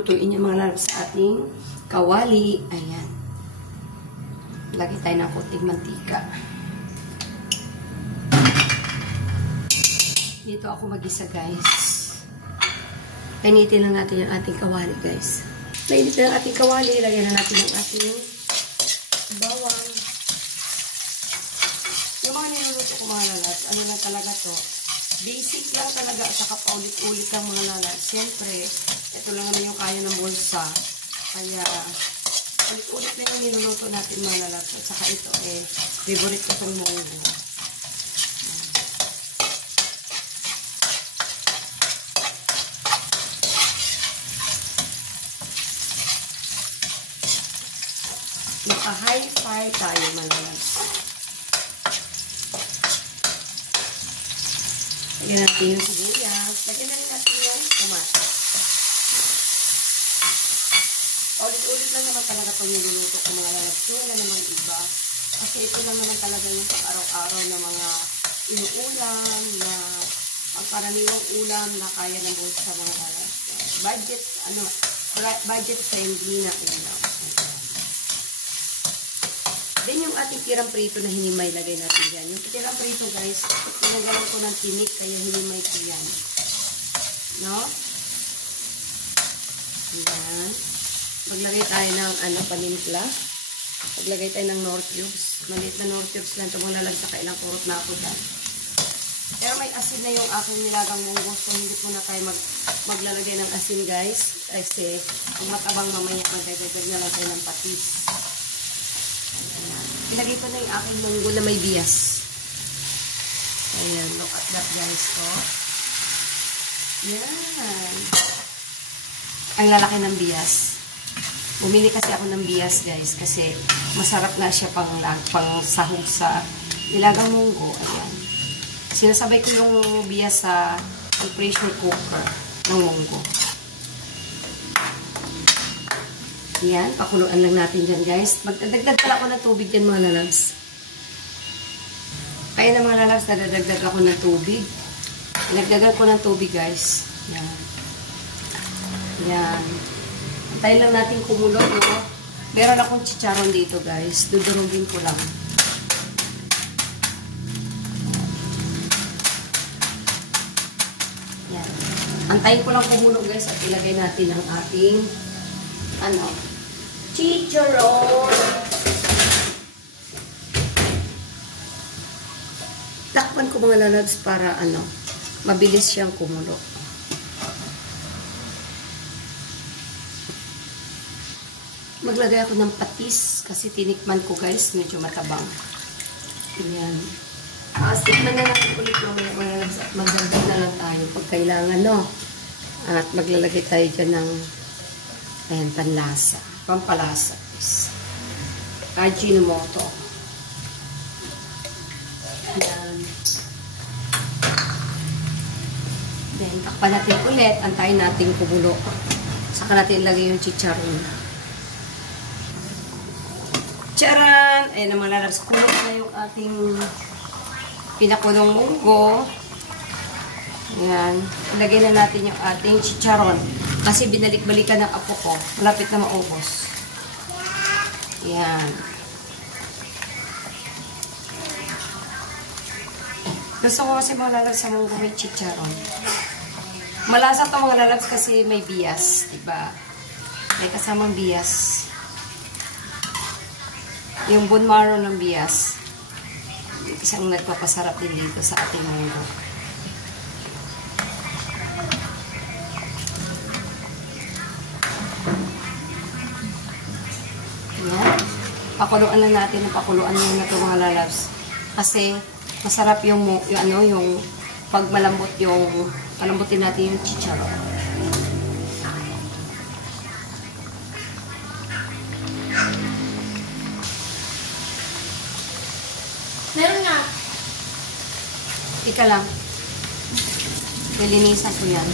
lulutuin yung mga lalabs sa ating kawali. Ayan. Lagay tayo ng konting mantika. Dito ako mag-isa, guys. Painitin lang natin yung ating kawali, guys. Painit na ang ating kawali. Lagyan na natin ang ating bawang. Yung mga niluluto ko mga lalabs, ano lang talaga to? Basic lang talaga at saka paulit-ulit ang mga lalabs. Siyempre, ito lang naman yung kaya ng bulsa. Kaya, ulit-ulit na yung niluluto natin mga lalabs. At saka ito, favorite ko itong munggo. Naka-high fire tayo mga lalabs. Lagyan natin yung sibuyas. Lagyan na rin natin yung tomato. Ulit-ulit lang naman talaga itong niluluto ko mga lalabs. Wala naman iba. Kasi ito lang naman talaga yung pang-araw-araw na mga inuulam na ang karaniwang ulam na kaya ng buhay sa mga lalabs. Budget friendly na ulam. Then yung ating tirang prito na hinimay, lagay natin dyan. Yung tirang prito, guys, pinagalan ko ng tinik, kaya hinimay ko yan. No? Ayan. Maglagay tayo ng panimpla. Maglagay tayo ng Knorr cubes. Maliit na Knorr cubes lang. Ito mga lalagsa, kailang kurot na ako dyan. Pero may asin na yung aking nilagang munggo. So, hindi po na tayo maglalagay ng asin, guys. Kasi, kung matabang mamaya, magdagdag na lang tayo ng patis. Ilagay ko na yung aking munggo na may bias. Ayan, look at that, guys. Oh. Yan. Ang lalaki ng bias. Bumili kasi ako ng bias, guys. Kasi masarap na siya pang sahog sa nilagang munggo. Ayan. Sinasabay ko yung bias sa pressure cooker ng munggo. Yan, pakuluan lang natin dyan, guys. Magdadagdag pala ako ng tubig dyan, mga lalabs. Kaya na mga lalabs, nadadagdag ako ng tubig. Nagdagan ko ng tubig, guys. Yan. Yan. Antayin lang natin kumulo, no? Meron akong chicharon dito, guys. Dudurugin ko lang. Yan. Antayin ko lang kumulo, guys, at ilagay natin ang ating chicharon. Takpan ko mga lalabs para mabilis siyang kumulo. Maglagay ako ng patis kasi tinikman ko, guys, medyo matabang. Ayan. Tikman na natin ulit mamaya mga lalabs at magdagdag na lang tayo pag kailangan, no? At maglalagay tayo dyan ng panlasa. Pampalasa. Ajinomoto. Ayan. Then, takpan natin ulit. Antayin natin kumulo. Saka natin ilagay yung chicharon. Charan! Ayan naman lalabs. Kulo na yung ating pinakulong munggo. Ayan. Ilagay na natin yung ating chicharon. Kasi binalik-balikan ng apo ko. Malapit na maubos. Ayan. Gusto ko kasi mga lalabs sa munggo may chicharon. Malasa ito mga lalabs kasi may bias. Diba? May kasamang bias. Yung bone marrow ng bias. Isang nagpapasarap din dito sa ating munggo. Ayan. Pakuluan lang natin. Pakuluan lang na ito mga lalabs. Kasi masarap yung pag malambot palambutin natin yung chicharon. Meron nga. Ika lang. Nilinisan ko yan.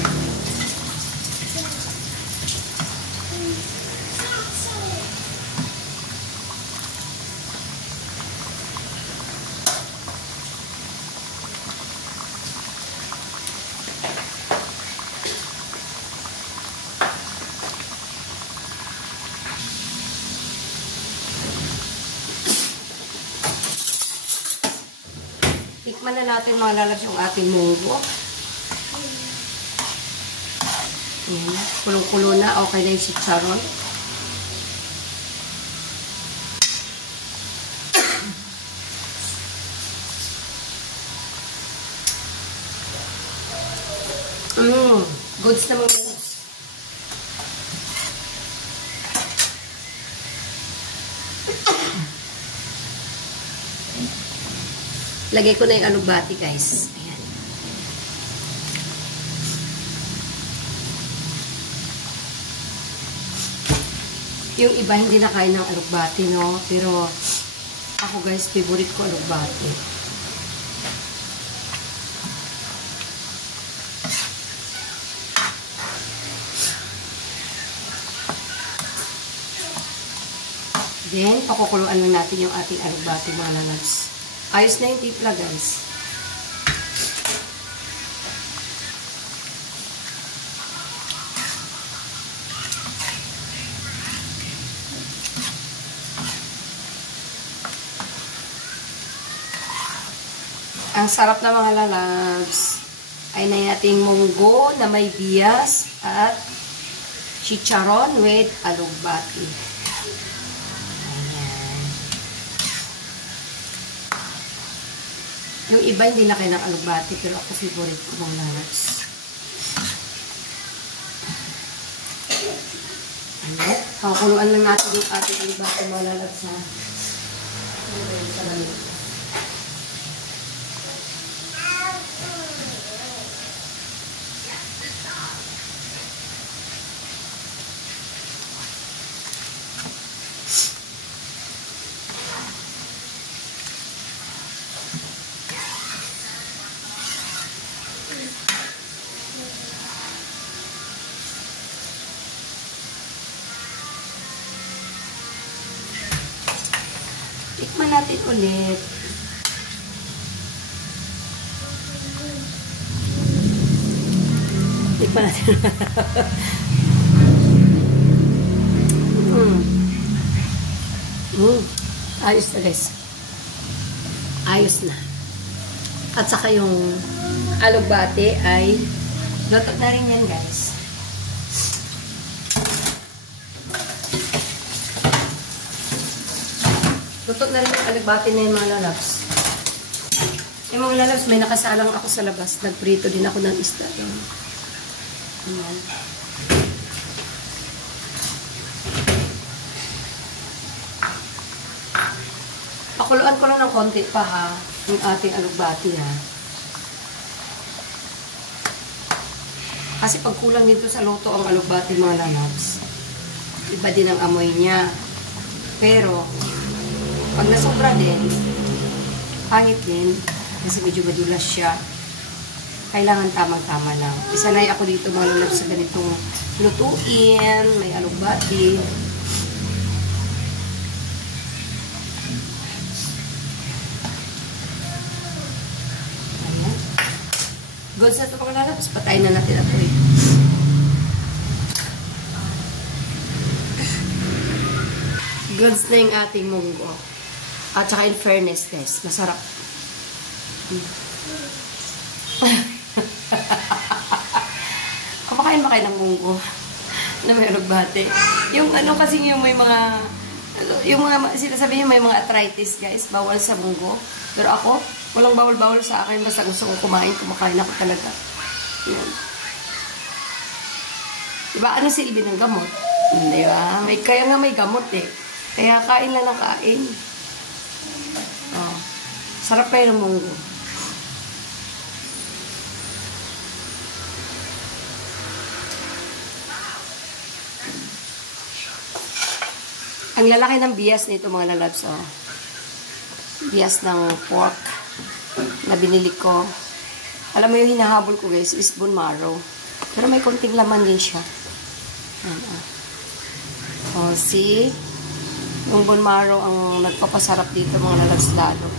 Tikman na natin mga lalabs yung ating munggo. Ayan. Kulong-kulo na. Okay na yung chicharon. Goods na mga lalabs. Lagay ko na yung alugbati, guys. Ayan. Yung iba hindi na kain ng alugbati, no? Pero ako, guys, favorite ko alugbati. Then, pakukuluan lang natin yung ating alugbati, mga lalabs. Ayos na yung tipla, guys. Ang sarap na mga lalabs ay na nating munggo na may bias at chicharon with alugbati. Yung iba hindi na kayo ng alugbati, pero ako favorite ko mga lalabs. Ayan. Pakukuluan lang natin yung ating alugbati mga lalabs ha. Sa lamig. Tikman natin ulit. Tikman natin. Ayos na, guys. Ayos na. At saka yung alugbati ay luto na rin yan, guys. Luto na rin yung alugbati na yung mga lalabs. Yung mga lalabs, may nakasalang ako sa labas. Nagprito din ako ng isda. Ayan. Pakuluan ko lang ng konti pa ha. Yung ating alugbati ha. Kasi pag kulang dito sa luto ang alugbati mga lalabs, iba din ang amoy niya. Pero, pag nasobra din, pangit din, kasi medyo madulas siya. Kailangan tamang-tama lang. Isanay ako dito mga lalabs sa ganitong lutuin, may alugbati. Ayan. Goods na ito mga lalabs, patayin na natin ito eh. Goods na yung ating munggo. At saka in fairness, guys, masarap. Kumakain ba kayo ng munggo na may alugbati? Yung ano kasi yung may mga, yung mga, sinasabi yung may mga arthritis, guys, bawal sa munggo. Pero ako, walang bawal-bawal sa akin. Basta gusto kong kumain, kumakain ako talaga. Yan. Diba, ano silbi ng gamot? Diba? Kaya nga may gamot eh. Kaya kain lang ng kain. Oh, sarap kayo ng munggo. Ang lalaki ng bias nito mga lalabs, oh. Bias ng pork na binili ko. Alam mo yung hinahabol ko, guys, is bone marrow. Pero may konting laman din siya. Ayan, oh. Oh, see? Yung bone marrow ang nagpapasarap dito mga lalabs lalo.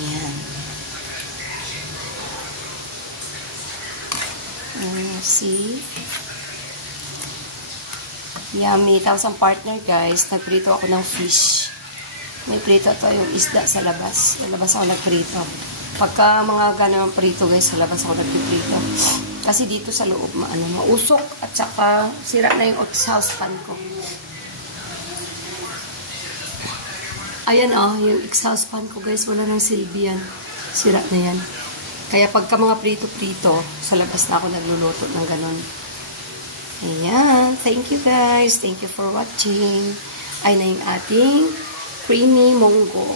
Ayan. See? Yummy. Tapos ang partner, guys, nagprito ako ng fish. May prito to yung isda sa labas. Sa labas ako nagprito. Pagka mga ganang prito guys, sa labas ako nagpiprito. Kasi dito sa loob, mausok at saka sira na yung exhaust fan ko. Ayan yung exhaust fan ko guys, wala nang silbi yan. Sira na yan. Kaya pagka mga prito-prito, sa labas na ako nagluluto ng ganon. Ayan. Thank you guys. Thank you for watching. Ay na yung ating creamy monggo.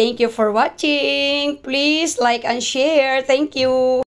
Thank you for watching. Please like and share. Thank you.